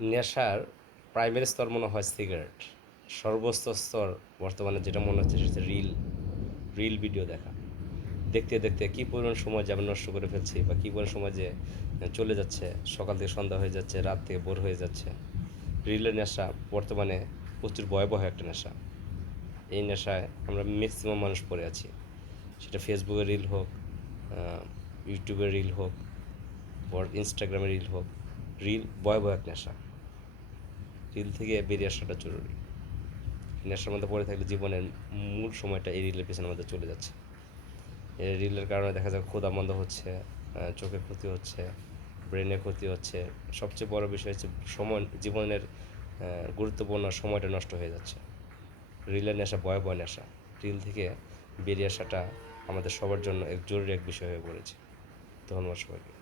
নেশার প্রাইমারি স্তর মনে হয় সিগারেট সর্বোচ্চ স্তর বর্তমানে যেটা মনে হচ্ছে সেটা রিল রিল ভিডিও দেখা। দেখতে দেখতে কী পরিমাণ সময় যে আমরা নষ্ট করে ফেলছি বা কী পরিমাণ সময় যে চলে যাচ্ছে সকাল থেকে সন্ধ্যা হয়ে যাচ্ছে রাত থেকে ভোর হয়ে যাচ্ছে। রিলের নেশা বর্তমানে প্রচুর ভয়াবহ একটা নেশা। এই নেশায় আমরা ম্যাক্সিমাম মানুষ পড়ে আছি। সেটা ফেসবুকে রিল হোক আহ, ইউটিউবের রিল হোক বর ইনস্টাগ্রামের রিল হোক রিল ভয়াবহ এক নেশা। রিল থেকে বেরিয়ে আসাটা জরুরি। নেশার মধ্যে পড়ে থাকলে জীবনের মূল সময়টা এই রিলের পেছনে আমাদের চলে যাচ্ছে। এই রিলের কারণে দেখা যায় ক্ষুধা মন্দ হচ্ছে চোখের ক্ষতি হচ্ছে, ব্রেনের ক্ষতি হচ্ছে। সবচেয়ে বড় বিষয় হচ্ছে সময়, জীবনের গুরুত্বপূর্ণ সময়টা নষ্ট হয়ে যাচ্ছে। রিলের নেশা ভয়াবহ নেশা। রিল থেকে বেরিয়ে আসাটা আমাদের সবার জন্য এক জরুরি এক বিষয় হয়ে পড়েছে। ধন্যবাদ সবাইকে।